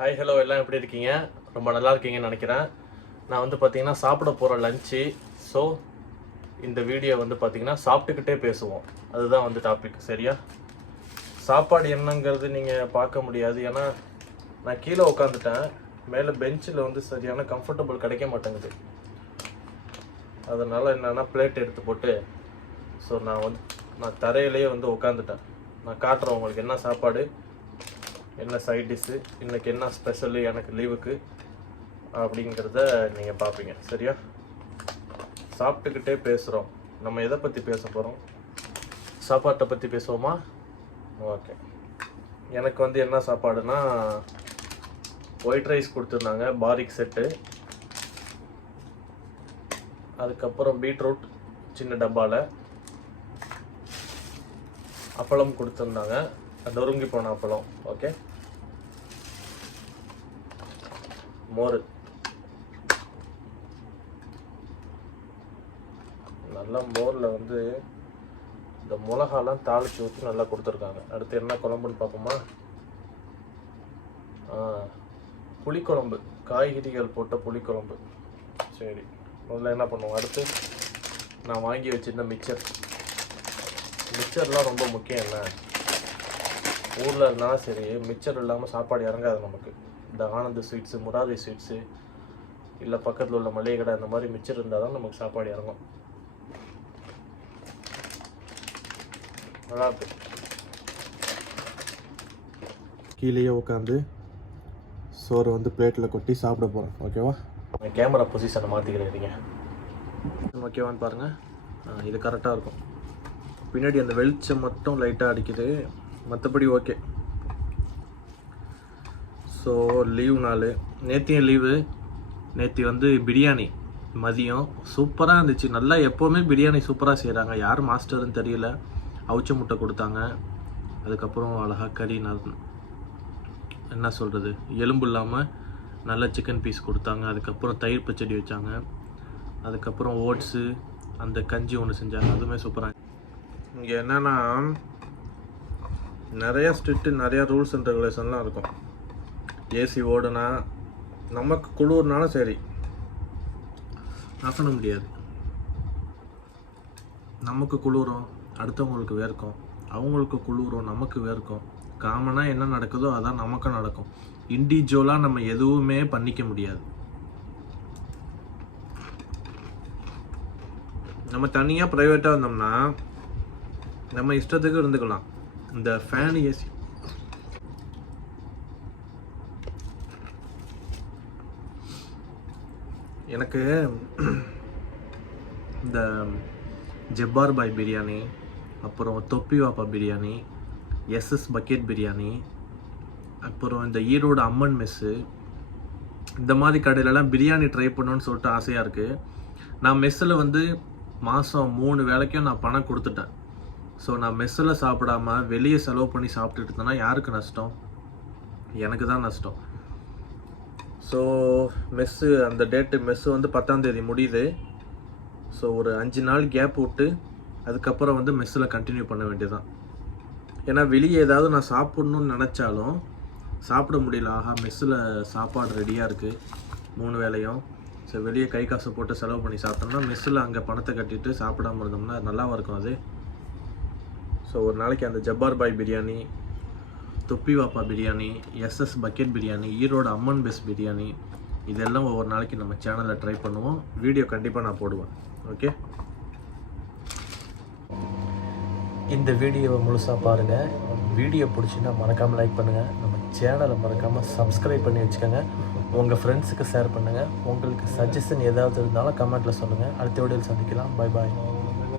Hi hello எல்லாம் எப்படி இருக்கீங்க? ரொம்ப நல்லா இருக்கீங்கன்னு நினைக்கிறேன். நான் வந்து பார்த்தீங்கன்னா சாப்பிட போகிற லஞ்சு. ஸோ இந்த வீடியோ வந்து பார்த்தீங்கன்னா சாப்பிட்டுக்கிட்டே பேசுவோம், அதுதான் வந்து டாபிக். சரியா? சாப்பாடு என்னங்கிறது நீங்கள் பார்க்க முடியாது, ஏன்னா நான் கீழே உட்காந்துட்டேன். மேலே பெஞ்சில் வந்து சரியான கம்ஃபர்டபுள் கிடைக்க மாட்டேங்குது. அதனால் என்னென்னா பிளேட் எடுத்து போட்டு ஸோ நான் தரையிலேயே வந்து உட்காந்துட்டேன். நான் காட்டுறேன் உங்களுக்கு என்ன சாப்பாடு, என்ன சைட் டிஷ்ஷு, இன்றைக்கி என்ன ஸ்பெஷலு எனக்கு லீவுக்கு அப்படிங்கிறத நீங்கள் பார்ப்பீங்க. சரியா? சாப்பிட்டுக்கிட்டே பேசுகிறோம். நம்ம எதை பற்றி பேச போகிறோம்? சாப்பாட்டை பற்றி பேசுவோமா? ஓகே. எனக்கு வந்து என்ன சாப்பாடுனா ஒயிட் ரைஸ் கொடுத்துருந்தாங்க, பாரிக் செட்டு. அதுக்கப்புறம் பீட்ரூட் சின்ன டப்பாவில், அப்பளம் கொடுத்துருந்தாங்க, நொறுங்கி போன அப்பளம். ஓகே. மோர், நல்லா மோரில் வந்து இந்த மிளகாலாம் தாளித்து ஊற்றி நல்லா கொடுத்துருக்காங்க. அடுத்து என்ன குழம்புன்னு பார்ப்போமா? புளிக்குழம்பு, காய்கறிகள் போட்ட புளிக்குழம்பு. சரி, முதல்ல என்ன பண்ணுவோம்? அடுத்து நான் வாங்கி வச்சிருந்த மிக்சர்லாம் ரொம்ப முக்கியம். என்ன ஊரில் இருந்தாலும் சரி, மிக்சர் இல்லாமல் சாப்பாடு இறங்காது நமக்கு. இந்த ஆனந்த் ஸ்வீட்ஸு, முராரி ஸ்வீட்ஸு, இல்லை பக்கத்தில் உள்ள மளிகை கடை, அந்த மாதிரி மிக்சர் இருந்தால் தான் நமக்கு சாப்பாடு இறங்கும். நல்லாயிருக்கு. கீழேயே உட்காந்து சோறு வந்து பிளேட்டில் கொட்டி சாப்பிட போகிறேன். ஓகேவா? கேமரா பொசிஷனை மாற்றிக்கிறீங்க. ஓகேவான்னு பாருங்கள். இது கரெக்டாக இருக்கும். பின்னாடி அந்த வெளிச்சம் மட்டும் லைட்டாக அடிக்குது, மற்றபடி ஓகே. ஸோ லீவ் நாள், நேத்தியும் லீவு. நேற்று வந்து பிரியாணி மதியம் சூப்பராக இருந்துச்சு. நல்லா எப்போவுமே பிரியாணி சூப்பராக செய்கிறாங்க. யார் மாஸ்டர்னு தெரியல. அவிச்ச முட்டை கொடுத்தாங்க. அதுக்கப்புறம் அழகாக கறி, என்ன சொல்கிறது, எலும்பு இல்லாமல் நல்ல சிக்கன் பீஸ் கொடுத்தாங்க. அதுக்கப்புறம் தயிர் பச்சடி வச்சாங்க. அதுக்கப்புறம் ஓட்ஸு, அந்த கஞ்சி ஒன்று செஞ்சாங்க, அதுவுமே சூப்பராக. இங்கே என்னென்னா நிறையா ஸ்ட்ரிக்ட்டு, நிறையா ரூல்ஸ் அண்ட் ரெகுலேஷன்லாம் இருக்கும். ஏசி ஓடுனா, நமக்கு குளிர்னாலும் சரி நகர முடியாது. நமக்கு குளிரும், அடுத்தவங்களுக்கு வேர்க்கும். அவங்களுக்கு குளிரும், நமக்கு வேர்க்கும். காமனாக என்ன நடக்குதோ அதான் நமக்கும் நடக்கும். இண்டிவிஜுவலாக நம்ம எதுவுமே பண்ணிக்க முடியாது. நம்ம தனியாக ப்ரைவேட்டாக இருந்தோம்னா நம்ம இஷ்டத்துக்கு இருந்துக்கலாம். இந்த ஃபேன், ஏசி, எனக்கு இந்த ஜப்பார் பாய் பிரியாணி, அப்புறம் தொப்பி வாப்பா பிரியாணி, எஸ்எஸ் பக்கெட் பிரியாணி, அப்புறம் இந்த ஈரோடு அம்மன் மெஸ்ஸு, இந்த மாதிரி கடையிலலாம் பிரியாணி ட்ரை பண்ணணுன்னு சொல்லிட்டு ஆசையாக இருக்குது. நான் மெஸ்ஸில் வந்து மாதம் 3 வேளைக்கும் நான் பணம் கொடுத்துட்டேன். ஸோ நான் மெஸ்ஸில் சாப்பிடாம வெளியே செலவு பண்ணி சாப்பிட்டுட்டு இருந்தேன்னா யாருக்கு நஷ்டம்? எனக்கு தான் நஷ்டம். ஸோ மெஸ்ஸு, அந்த மெஸ்ஸு வந்து 10ஆம் தேதி முடியுது. ஸோ ஒரு 5 நாள் கேப் விட்டு அதுக்கப்புறம் வந்து மெஸ்ஸில் கண்டினியூ பண்ண வேண்டியதுதான். ஏன்னா வெளியே ஏதாவது நான் சாப்பிட்ணுன்னு நினச்சாலும் சாப்பிட முடியல. ஆஹா, மெஸ்ஸில் சாப்பாடு ரெடியாக இருக்குது 3 வேளையும். ஸோ வெளியே கை காசு போட்டு செலவு பண்ணி சாப்பிட்டோம்னா மெஸ்ஸில் அங்கே பணத்தை கட்டிட்டு சாப்பிடாம இருந்தோம்னா நல்லாவும் இருக்கும் அது. ஸோ ஒரு நாளைக்கு அந்த ஜப்பார் பாய் பிரியாணி, தொப்பி வாப்பா பிரியாணி, எஸ்எஸ் பக்கெட் பிரியாணி, ஈரோடு அம்மன் பெஸ் பிரியாணி, இதெல்லாம் ஒவ்வொரு நாளைக்கு நம்ம சேனலில் ட்ரை பண்ணுவோம். வீடியோ கண்டிப்பாக நான் போடுவேன். ஓகே. இந்த வீடியோவை முழுசாக பாருங்கள். வீடியோ பிடிச்சின்னா மறக்காமல் லைக் பண்ணுங்கள். நம்ம சேனலை மறக்காமல் சப்ஸ்கிரைப் பண்ணி வச்சுக்கோங்க. உங்கள் ஃப்ரெண்ட்ஸுக்கு ஷேர் பண்ணுங்கள். உங்களுக்கு சஜஷன் ஏதாவது இருந்தாலும் கமெண்ட்டில் சொல்லுங்கள். அடுத்த வீடியோவில் சந்திக்கலாம். Bye bye.